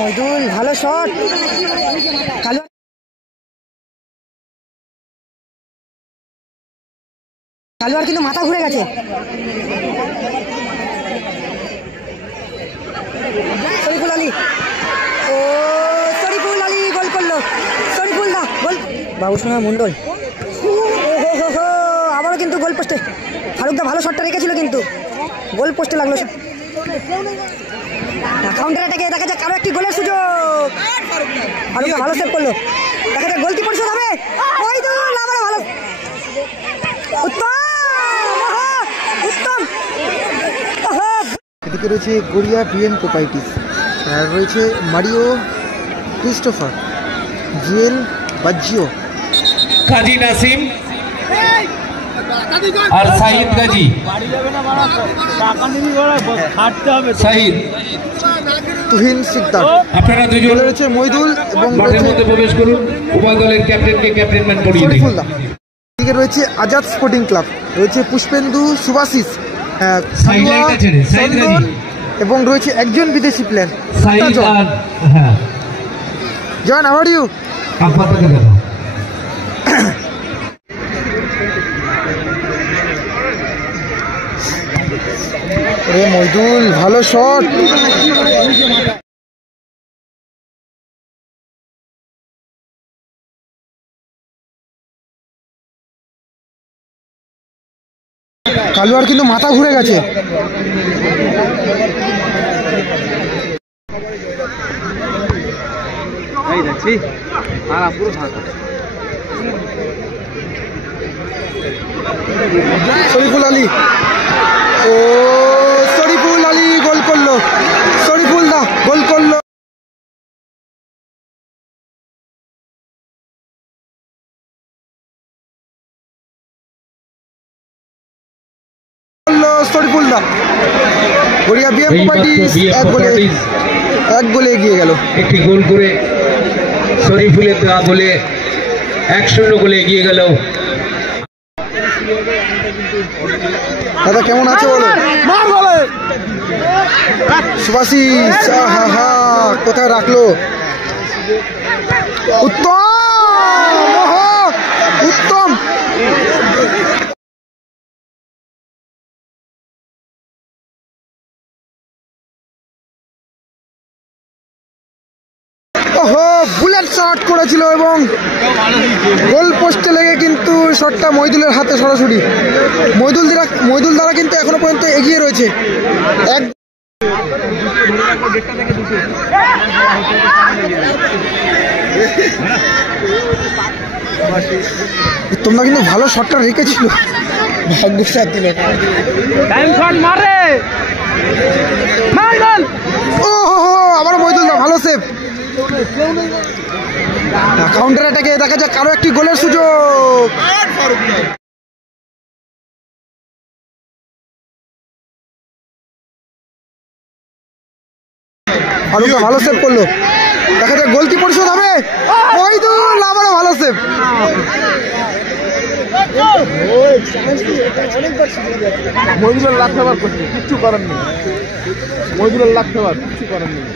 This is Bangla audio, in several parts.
মইদুল ভালো শট। কালুয়ার কিন্তু মাথা ঘুরে গেছে। শরীফুল আলী, ও শরীফুল আলী গোল করলো। শরীফুল দা গোল। বাবুসোনা মন্ডল আবারও কিন্তু গোল পোস্টে। ফারুক দা ভালো শটটা রেখেছিল কিন্তু গোল পোস্টে লাগলো। কাউন্টার অ্যাটাকে দেখা যাক আরো একটি গোলের সুযোগ। ফারুক দা ভালো সেভ করলো। দেখা যাক গোল কি পরিশোধ হবে। আবারও ভালো, উত্তম উত্তম। এদিকে রয়েছে গড়িয়া বিএম কোপাইটিস, আর রয়েছে মারিও ক্রিস্টোফার, জিএল বাজ্জিও, কাজী নাসিম আর সাইদ গাজী। সাইদ তুহিন সিকদার। আপনারা দুজন রয়েছে মইদুল এবং মাঠের মধ্যে প্রবেশ করুন। উভয় দলের ক্যাপ্টেনকে ক্যাপ্টেনম্যান পরিয়ে দিন। এদিকে রয়েছে আজাদ স্পোর্টিং ক্লাব, রয়েছে পুষ্পেন্দু, সুভাশিস, এবং রয়েছে একজন বিদেশি প্লেয়ার জন। How are you? মইদুল ভালো শট। কালুয়ার কিন্তু মাথা ঘুরে গেছে। শরীফুল আলী, ও শরীফুল আলী গোল করলো। শরীফুল দা গোল করলো। শরীফুল দা গড়িয়া বিএম কোপাইটিস এক গোলে এগিয়ে গেল। একটি গোল করে শরীফুলের দেওয়া গোলে 1-0 গোলে এগিয়ে গেল। দাদা কেমন আছে বলো? সুভাশিস কোথায় রাখলো? উত্তম উত্তম। বুলেট শট করেছিল এবং গোল পোস্টে লেগে কিন্তু শটটা মইদুলের হাতে সরাসরি। মইদুল দ্বারা কিন্তু এখনো পর্যন্ত এগিয়ে রয়েছে। তোমরা কিন্তু ভালো শটটা রেখেছিল, ভাগ্য সাথ দিল। আবার মইদুল দা ভালো সেভ। কাউন্টার অ্যাটাকে দেখা যাক আরো একটি গোলের সুযোগ। ফারুক ভালো সেভ করলো। দেখা যাক গোল কি পরিশোধ হবে। মইদুল আবারও ভালো সেভ। মইদুলের লাখ ফেভার করছে, কিচ্ছু করার নেই। মইদুলের লাখ ফেভার, কিচ্ছু করার নেই।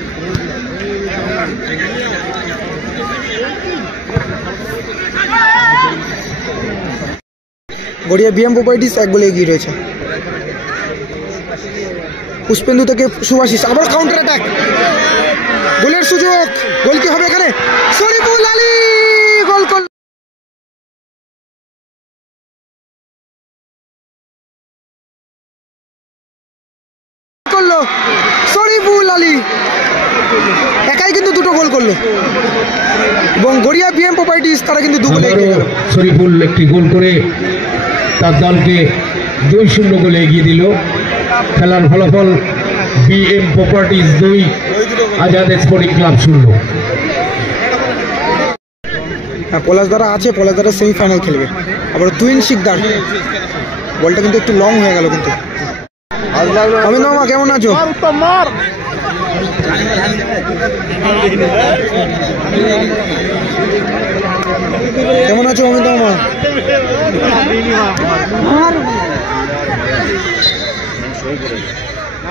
গড়িয়া বিএম কোপাইটিস এক গোলে এগিয়ে রয়েছে। পুষ্পেন্দু থেকে সুভাশিস, আবার কাউন্টার অ্যাটাক, গোলের সুযোগ। গোল কি হবে এখানে? শরীফুল আলী গোল করল। শরীফুল আলী একাই কিন্তু দুটো গোল করলো এবং গড়িয়া বিএম কোপাইটিস তারা কিন্তু 2 গোলে এগিয়ে গেল। শরীফুল একটি গোল করে তার দলকে 2-0 গোলে এগিয়ে দিল। খেলার ফলাফল BM properties 2, Azad sporting club 0। পলাশ দ্বারা আছে, পলাশ দ্বারা সেমিফাইনাল খেলবে। আবার তুহিন সিকদার, বলটা কিন্তু একটু লং হয়ে গেল কিন্তু। অমিত মামা কেমন আছো? কেমন আছো অমিত মামা?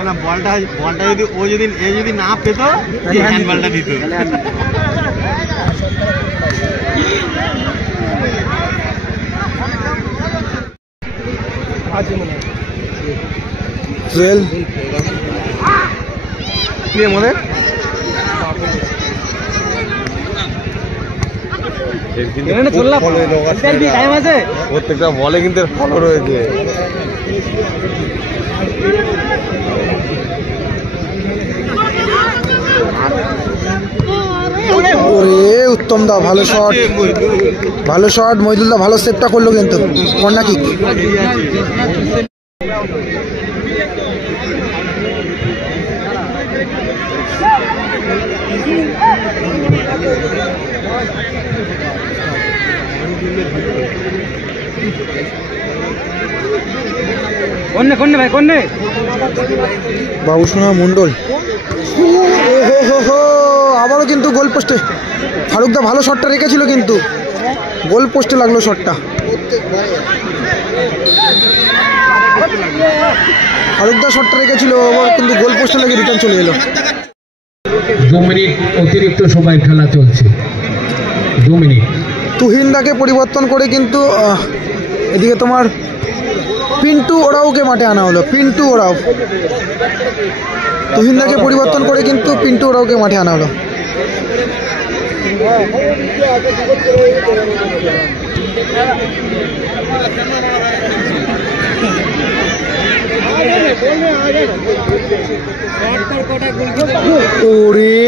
না বলটা যদি ও যদি না পেতো হ্যান্ড বলটা দিত। জুয়েল কি আমাদের প্রত্যেকটা বলে কিন্তু ফলো রয়েছে। ওরে উত্তম দা ভালো শট, ভালো শট। মইদুল দা ভালো সেভটা করলো কিন্তু কর্নার কিক। বাবুসোনা মন্ডল আবারও কিন্তু গোল পোস্টে। ফারুক দা ভালো শটটা রেখেছিল কিন্তু গোল পোস্টে লাগলো শটটা। ফারুক দা শটটা রেখেছিল কিন্তু গোল পোস্টে লেগে রিটার্ন চলে এলো। 2 মিনিট অতিরিক্ত সময় খেলা চলছে, 2 মিনিট। তুহিন দাকে পরিবর্তন করে কিন্তু এদিকে তোমার পিন্টু ওরাওকে মাঠে আনা হলো। পিন্টু ওরাও, তুহিন দাকে পরিবর্তন করে কিন্তু পিন্টু ওরাওকে মাঠে আনা হলো। ওরে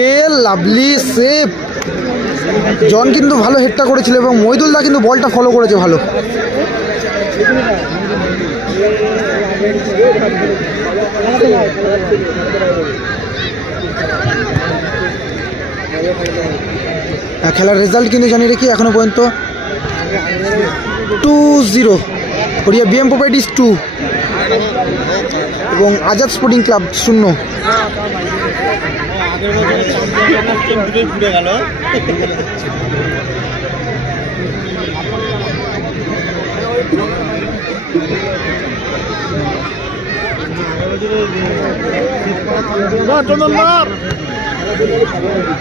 লাভলি সেভ। জন কিন্তু ভালো হেডটা করেছিল এবং মইদুল দা কিন্তু বলটা ফলো করেছে ভালো। খেলার রেজাল্ট কিন্তু জানিয়ে রেখি এখনো পর্যন্ত 2-0 হরিয়া বিএম প্রপার্টিজ 2 এবং আজাদ স্পোর্টিং ক্লাব 0।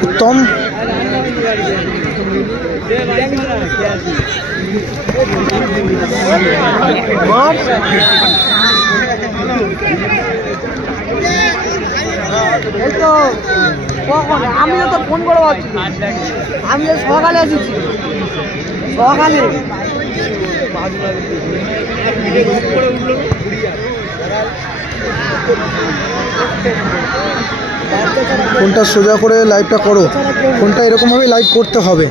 উত্তম আমি তো ফোন করে পাচ্ছি, আমি সকালে এসেছি সকালে। ফোনটা সোজা করে লাইভটা করো, ফোনটা এরকমভাবে লাইভ করতে হবে।